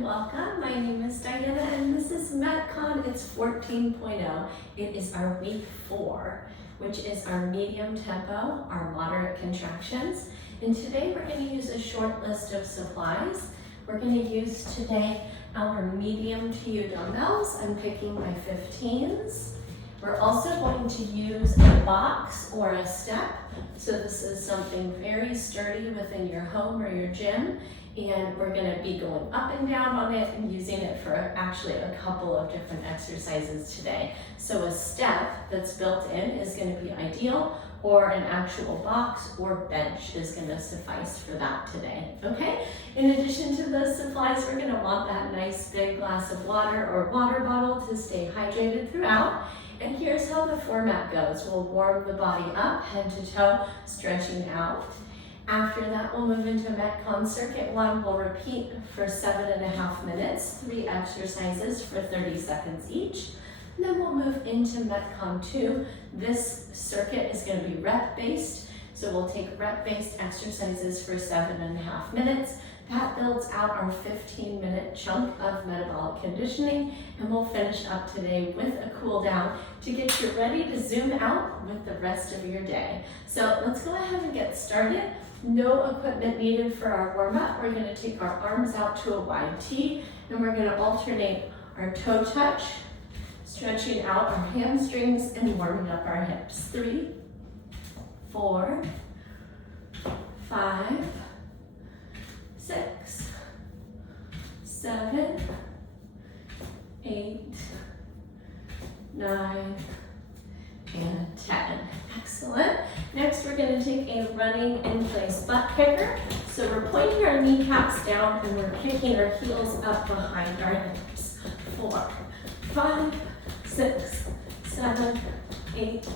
and welcome. My name is Diana and this is MetCon. It's 14.0. It is our week 4, which is our medium tempo, our moderate contractions. And today we're going to use a short list of supplies. We're going to use today our medium to you dumbbells. I'm picking my 15s. We're also going to use a box or a step. So this is something very sturdy within your home or your gym. And we're going to be going up and down on it and using it for actually a couple of different exercises today. So a step that's built in is going to be ideal, or an actual box or bench is going to suffice for that today, okay? In addition to those supplies, we're going to want that nice big glass of water or water bottle to stay hydrated throughout. And here's how the format goes. We'll warm the body up, head to toe, stretching out. After that, we'll move into MetCon Circuit 1. We'll repeat for 7.5 minutes, 3 exercises for 30 seconds each. And then we'll move into MetCon 2. This circuit is going to be rep-based, so we'll take rep-based exercises for 7.5 minutes. That builds out our 15-minute chunk of metabolic conditioning, and we'll finish up today with a cool down to get you ready to zoom out with the rest of your day. So let's go ahead and get started. No equipment needed for our warm-up. We're going to take our arms out to a wide T, and we're going to alternate our toe touch, stretching out our hamstrings and warming up our hips. 3, 4, 5, 6, 7, 8, 9, and 10. Excellent. Next, we're going to take a running in place butt kicker. So we're pointing our kneecaps down and we're kicking our heels up behind our hips. 4, 5, 6, 7, 8,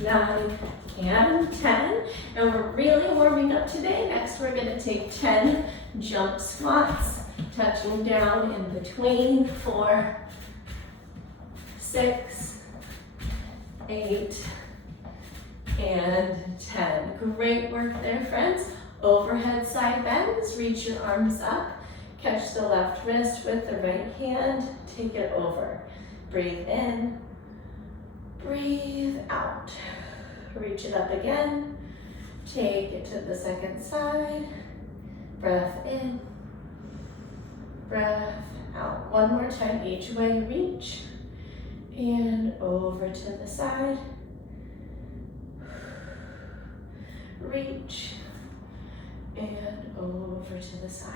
9, and 10. And we're really warming up today. Next, we're going to take 10 jump squats, touching down in between. 4, 6, 8, and 10. Great work there, friends. Overhead side bends. Reach your arms up. Catch the left wrist with the right hand. Take it over. Breathe in. Breathe out. Reach it up again. Take it to the second side. Breath in. Breath out. One more time each way. Reach. And over to the side. Reach. And over to the side.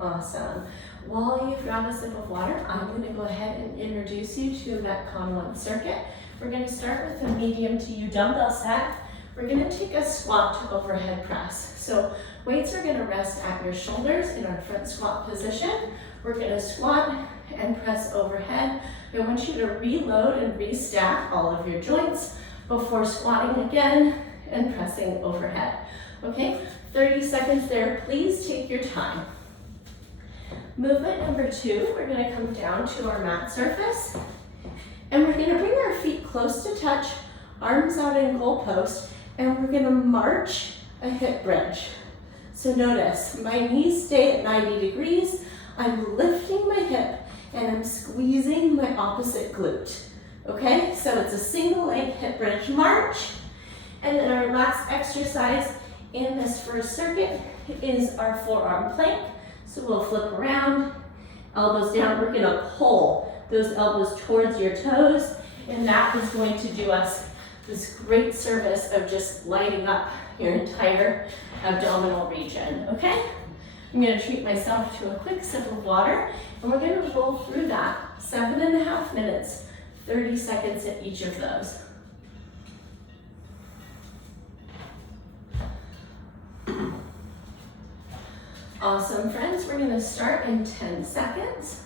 Awesome. While you grab a sip of water, I'm going to go ahead and introduce you to MetCon 1 circuit. We're going to start with a medium to you dumbbell set. We're going to take a squat to overhead press. So weights are going to rest at your shoulders in our front squat position. We're going to squat and press overhead. I want you to reload and restack all of your joints before squatting again and pressing overhead. Okay, 30 seconds there. Please take your time. Movement number 2, we're going to come down to our mat surface. And we're going to bring our feet close to touch, arms out in goal post, and we're going to march a hip bridge. So notice, my knees stay at 90 degrees. I'm lifting my hip and I'm squeezing my opposite glute. Okay, so it's a single leg hip bridge march. And then our last exercise in this first circuit is our forearm plank. So we'll flip around, elbows down. We're gonna pull those elbows towards your toes, and that is going to do us this great service of just lighting up your entire abdominal region, okay? I'm gonna treat myself to a quick sip of water, and we're gonna roll through that 7.5 minutes, 30 seconds at each of those. Awesome, friends. We're going to start in 10 seconds.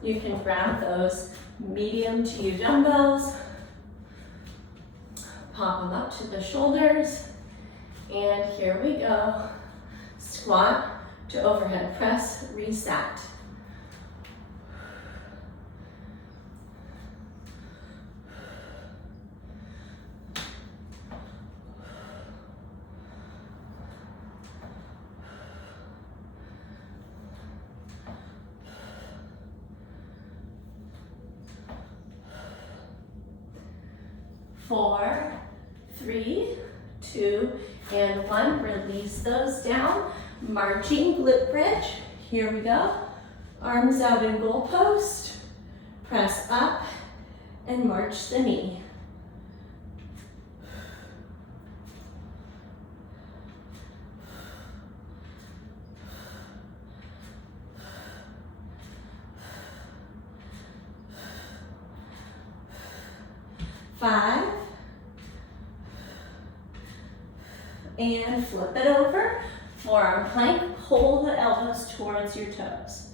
You can grab those medium to you dumbbells, pop them up to the shoulders, and here we go. Squat to overhead press, reset. 4, 3, 2, and 1. Release those down. Marching glute bridge. Here we go. Arms out in goal post. Press up and march the knee. 5, and flip it over. Forearm plank, pull the elbows towards your toes.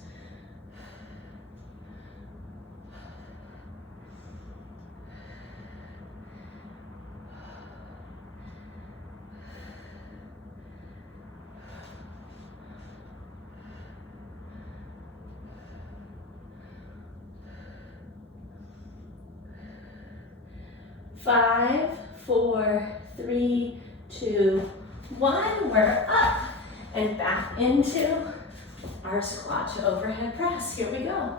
5, 4, 3, 2, 1. We're up and back into our squat to overhead press. Here we go.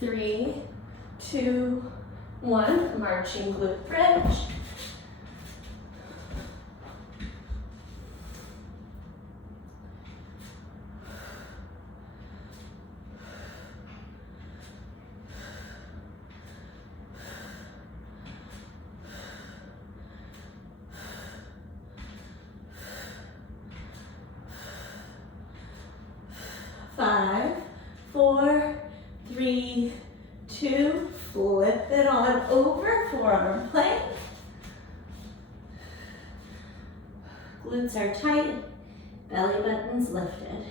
Three, 2, 1, marching glute bridge. Five, 4, 3, 2, flip it on over, forearm plank. Glutes are tight, belly button's lifted.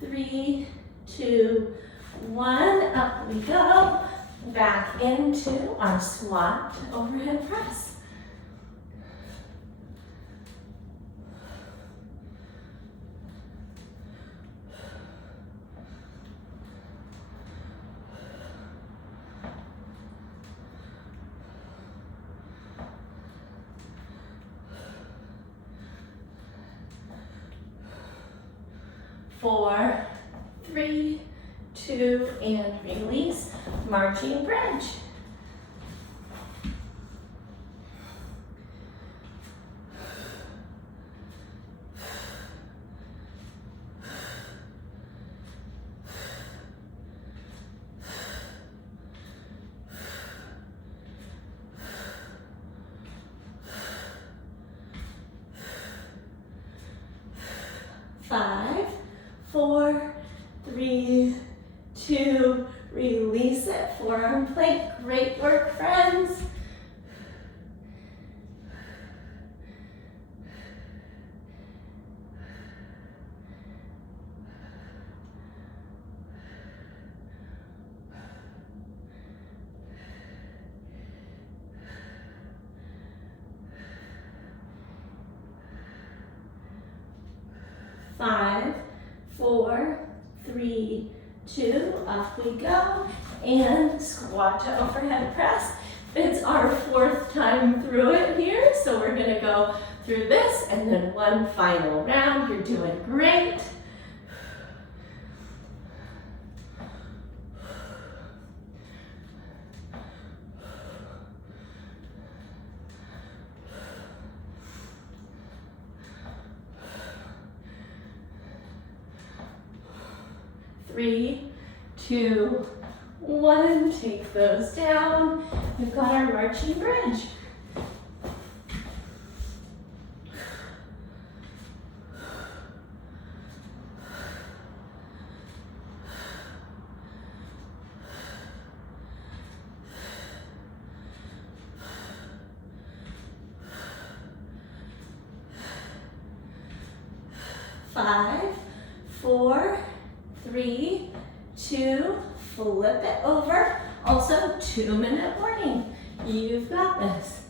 Three, 2, 1, up we go. Back into our squat to overhead press. Four, 3, 2, and release. Marching bridge. Five, 4, 3, 2, release it, forearm plank. Great work, friends. Five, 4, 3, 2, up we go, and squat to overhead press. It's our 4th time through it here, so we're gonna go through this and then one final round. You're doing great. Three, 2, 1, take those down. We've got our marching bridge. Five, 4, 3, 2, flip it over. Also, 2-minute warning. You've got this.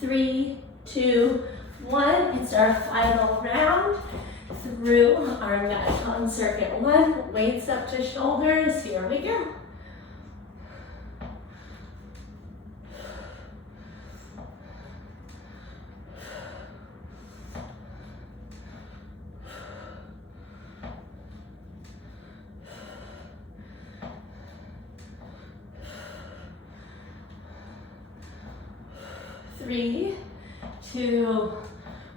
3, 2, 1. It's our final round through our MetCon circuit 1. Weights up to shoulders. Here we go. Three, 2,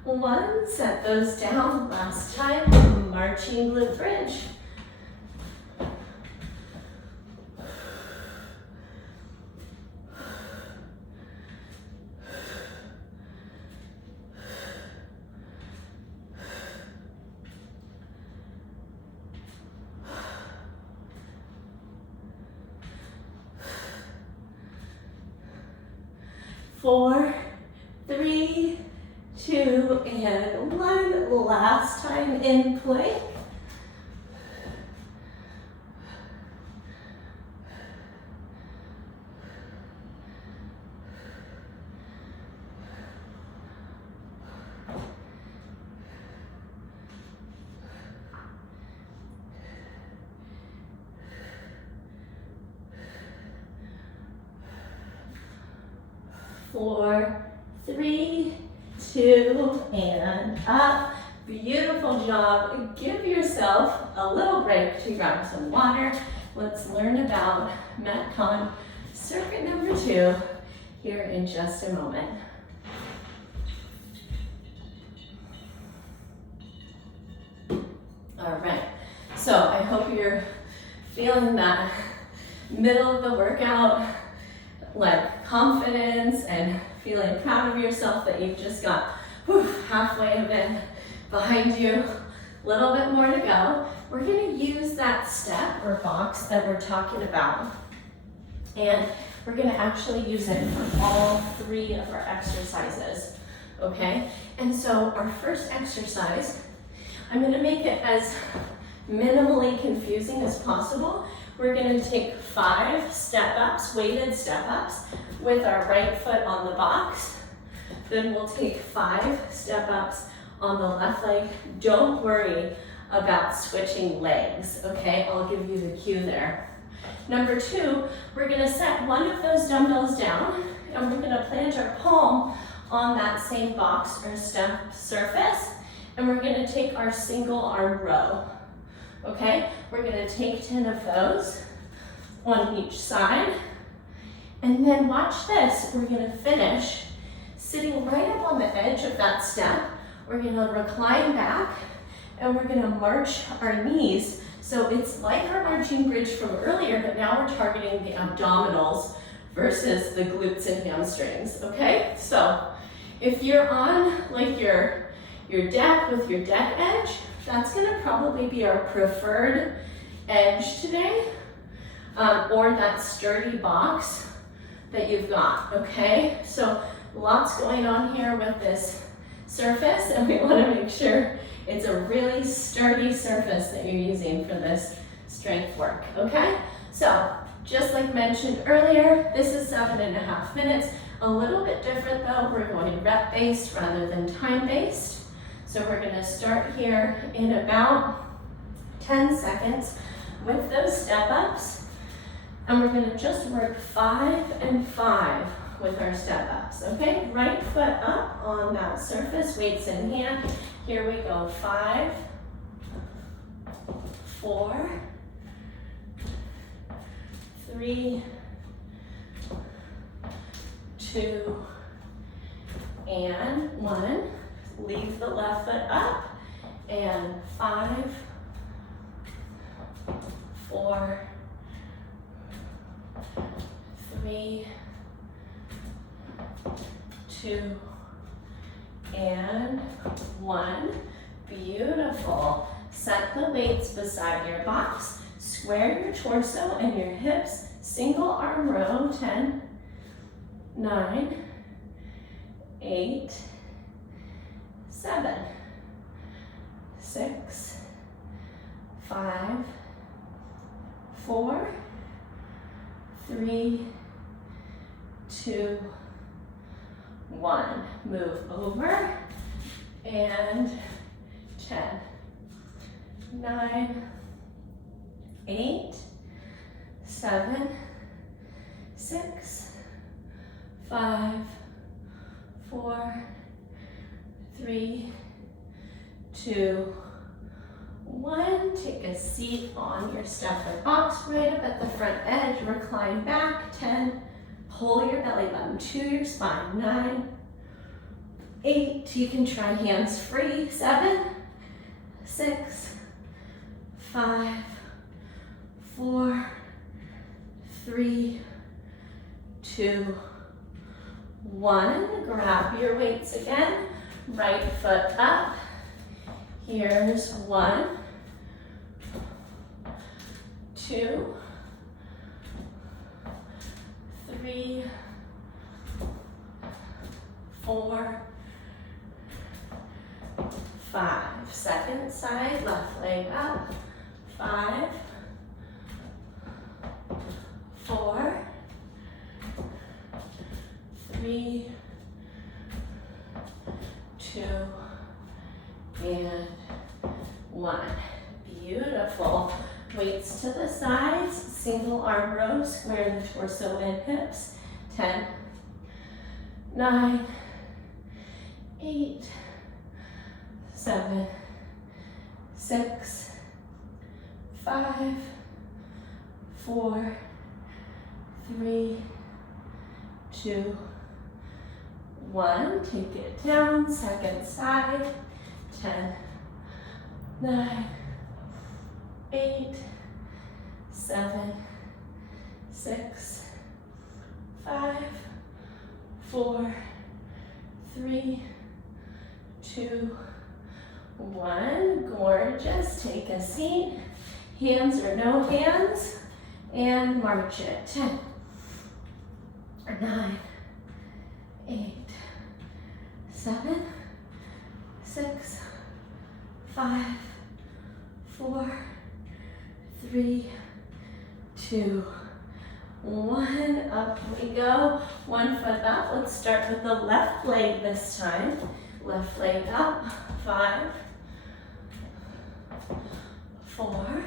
1. Set those down. Last time, marching glute bridge. Four, 3, 2, and 1. Last time in plank. Four, 3, 2, and up. Beautiful job. Give yourself a little break to grab some water. Let's learn about MetCon circuit number 2 here in just a moment. All right, so I hope you're feeling that middle of the workout, like confidence and feeling proud of yourself that you've just got halfway of it behind you, a little bit more to go. We're gonna use that step or box that we're talking about, and we're gonna actually use it for all 3 of our exercises, okay? And so our first exercise, I'm gonna make it as minimally confusing as possible. We're gonna take 5 step-ups, weighted step-ups, with our right foot on the box. Then we'll take 5 step-ups on the left leg. Don't worry about switching legs, okay? I'll give you the cue there. Number 2, we're gonna set one of those dumbbells down, and we're gonna plant our palm on that same box or step surface, and we're gonna take our single arm row. Okay, we're gonna take 10 of those on each side. And then watch this, we're gonna finish sitting right up on the edge of that step. We're gonna recline back and we're gonna march our knees. So it's like our marching bridge from earlier, but now we're targeting the abdominals versus the glutes and hamstrings, okay? So if you're on like your deck with your deck edge, that's gonna probably be our preferred edge today, or that sturdy box that you've got, okay? So lots going on here with this surface, and we wanna make sure it's a really sturdy surface that you're using for this strength work, okay? So just like mentioned earlier, this is 7.5 minutes. A little bit different though, we're going rep-based rather than time-based. So we're gonna start here in about 10 seconds with those step-ups, and we're gonna just work 5 and 5 with our step-ups, okay? Right foot up on that surface, weights in hand. Here we go, 5, 4, 3, 2, and 1. Leave the left foot up, and 5, 4, 3, 2, and 1. Beautiful. Set the weights beside your box. Square your torso and your hips. Single arm row. 10, 9, 8, 7, 6, 5, 4, 3, 2, 1. Move over and 10, 9, 8, 7, 6, 5, 4, 3, 2, 1. Take a seat on your stepper box right up at the front edge. Recline back. 10. Pull your belly button to your spine. 9, 8. You can try hands free. 7, 6, 5, 4, 3, 2, 1. Grab your weights again. Right foot up. Here's 1, 2, 3, 4, 5. Second side, left leg up. 5, 4, 3, 2, and 1. Beautiful. Weights to the sides, single arm row, square the torso and hips. 10, 9, 8, 7, 6, 5, 4, 3, 2, 1. Take it down, second side. 10, 9, 8, 7, 6, 5, 4, 3, 2, 1. Gorgeous. Take a seat. Hands or no hands. And march it. 10, 9, 8, 7, 6, 5, 4, 3, 2, 1. Up we go. 1 foot up. Let's start with the left leg this time. Left leg up. 5, 4,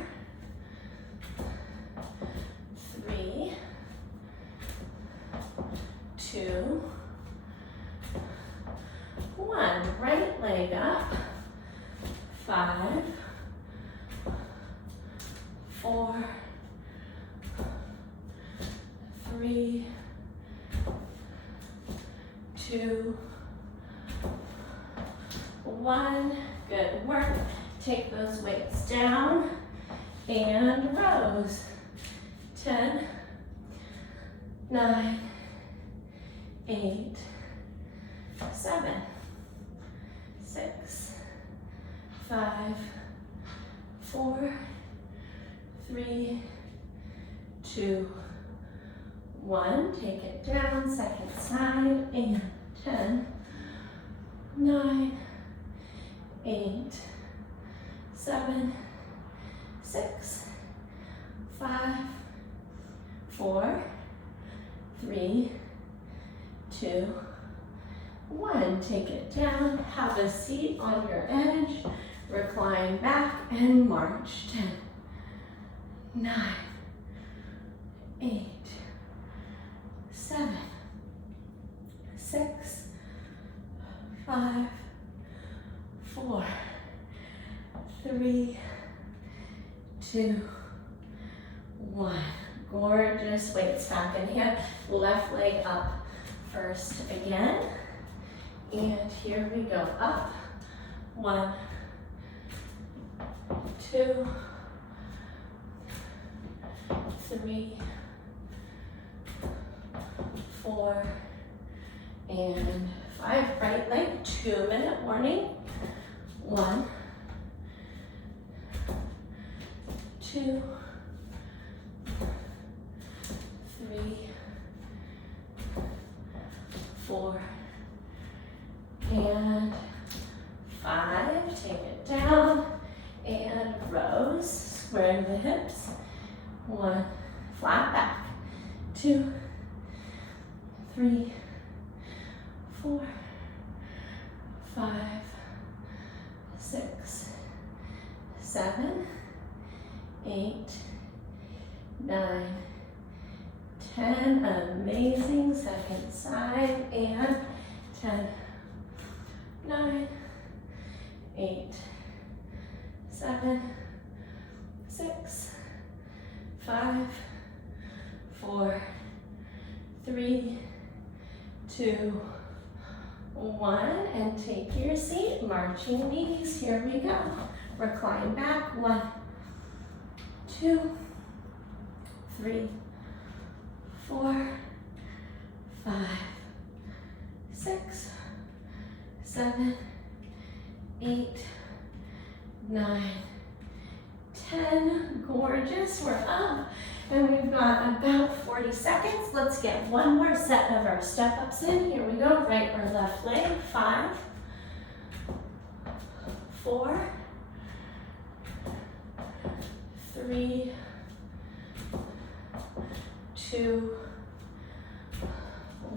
3, 2, 1. Right leg up. 5, 4, 3, 2, 1. Good work. Take those weights down and rows. 10, 9, 8, 7, 6, 5, 4, 3, 2, 1. Take it down, second side, and 10, 9, 8, 7, 6, 5, 4, 3, 2, 1. Take it down, have a seat on your edge, recline back and march. 10, 9, 8, 7, 6, 5, 4, 3, 2, 1. Gorgeous. Weights back in hand. Left leg up first again. And here we go. Up. 1, 2, 3, 4, and 5, right leg, 2-minute warning. 1, 2, 3, 4, and 5. Take it down and rows. Square the hips. 1, flat back. 2, 3, 4, 5, 6, 7, 8, 9, 10. Amazing. Second side, and 10, 9, 8, 7, 6, 5, 4, 3, 2, 1, and take your seat. Marching knees. Here we go. Recline back. 1, 2, 3, 4, 5, 6, 7, 8, 9, 10. Gorgeous. We're up. And we've got about 40 seconds. Let's get one more set of our step ups in. Here we go. Right or left leg. 5, 4, 3, 2,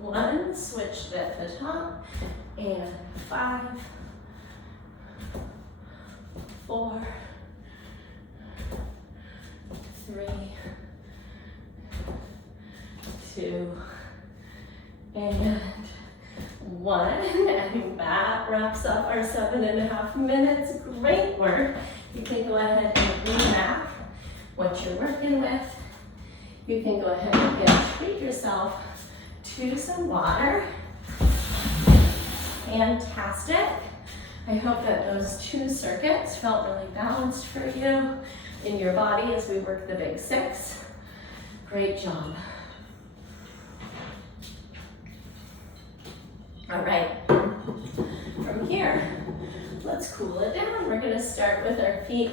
1. Switch at the top. And 5, 4, 3, 2, and 1. And that wraps up our 7.5 minutes. Great work. You can go ahead and remap what you're working with. You can go ahead and treat yourself to some water. Fantastic. I hope that those 2 circuits felt really balanced for you in your body as we work the big 6. Great job. All right, from here, let's cool it down. We're gonna start with our feet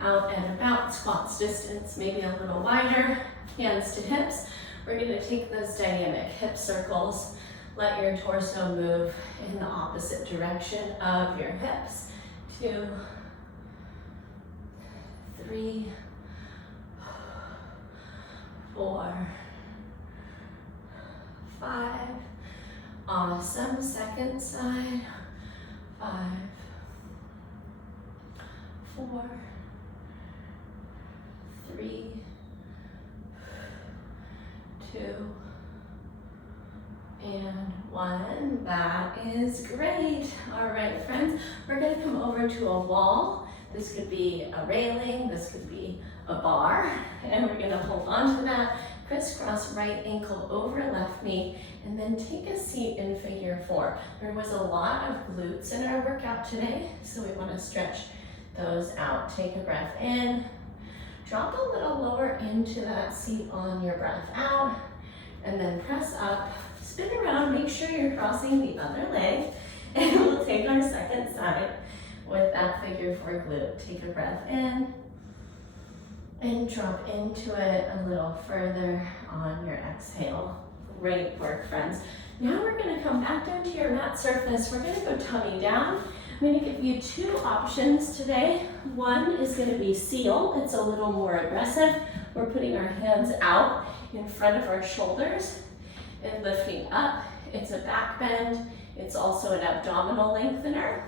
out at about squats distance, maybe a little wider, hands to hips. We're gonna take those dynamic hip circles. Let your torso move in the opposite direction of your hips. 2, 3, 4, 5. Awesome. Second side. 5, 4, 3, 2, and 1. That is great. All right, friends, we're going to come over to a wall. This could be a railing, this could be a bar, and we're going to hold on to that. Crisscross right ankle over left knee, and then take a seat in figure 4. There was a lot of glutes in our workout today, so we want to stretch those out. Take a breath in, drop a little lower into that seat on your breath out, and then press up, spin around, make sure you're crossing the other leg, and we'll take our second side with that figure 4 glute. Take a breath in, and drop into it a little further on your exhale. Great work, friends. Now we're gonna come back down to your mat surface. We're gonna go tummy down. I'm gonna give you 2 options today. One is gonna be seal. It's a little more aggressive. We're putting our hands out in front of our shoulders and lifting up. It's a back bend. It's also an abdominal lengthener.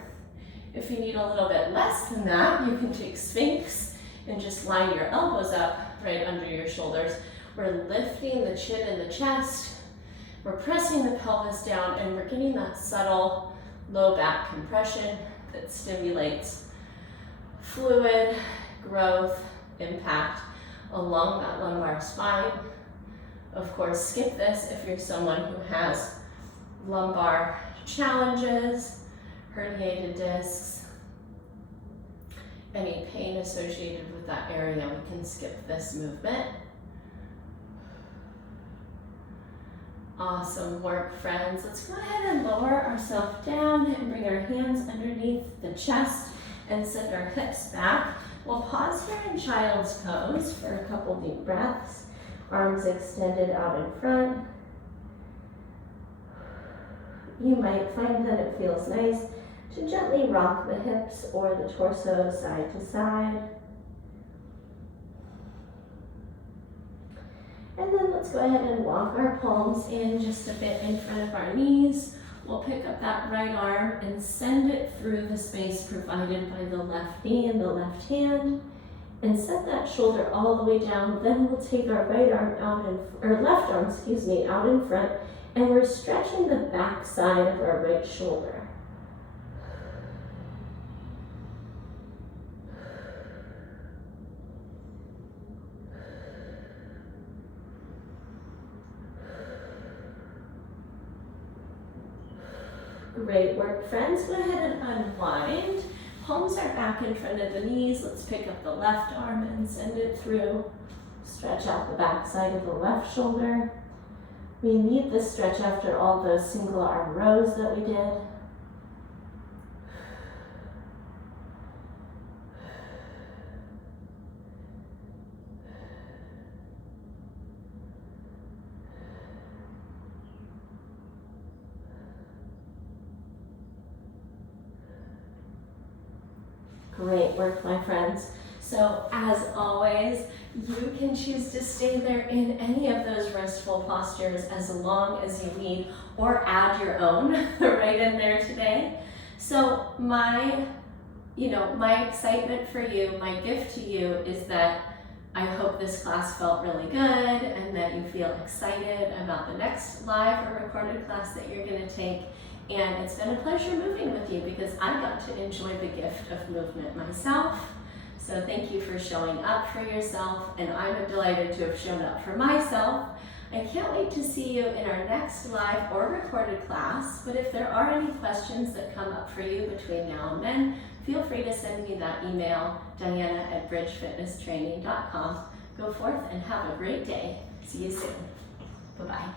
If you need a little bit less than that, you can take Sphinx and just line your elbows up right under your shoulders. We're lifting the chin and the chest. We're pressing the pelvis down, and we're getting that subtle low back compression that stimulates fluid growth, impact along that lumbar spine. Of course, skip this if you're someone who has lumbar challenges, herniated discs, any pain associated with that area, we can skip this movement. Awesome work, friends. Let's go ahead and lower ourselves down and bring our hands underneath the chest and send our hips back. We'll pause here in child's pose for a couple deep breaths. Arms extended out in front. You might find that it feels nice to gently rock the hips or the torso side to side. And then let's go ahead and walk our palms in just a bit in front of our knees. We'll pick up that right arm and send it through the space provided by the left knee and the left hand. And set that shoulder all the way down. Then we'll take our right arm out left arm, out in front. And we're stretching the back side of our right shoulder. Great work, friends. Go ahead and unwind. Palms are back in front of the knees. Let's pick up the left arm and send it through. Stretch out the back side of the left shoulder. We need this stretch after all those single arm rows that we did. Great work, my friends. So as always, you can choose to stay there in any of those restful postures as long as you need, or add your own right in there today. So my excitement for you, my gift to you is that I hope this class felt really good and that you feel excited about the next live or recorded class that you're going to take. And it's been a pleasure moving with you because I got to enjoy the gift of movement myself. So thank you for showing up for yourself, and I'm delighted to have shown up for myself. I can't wait to see you in our next live or recorded class, but if there are any questions that come up for you between now and then, feel free to send me that email, diana@bridgefitnesstraining.com. Go forth and have a great day. See you soon. Bye-bye.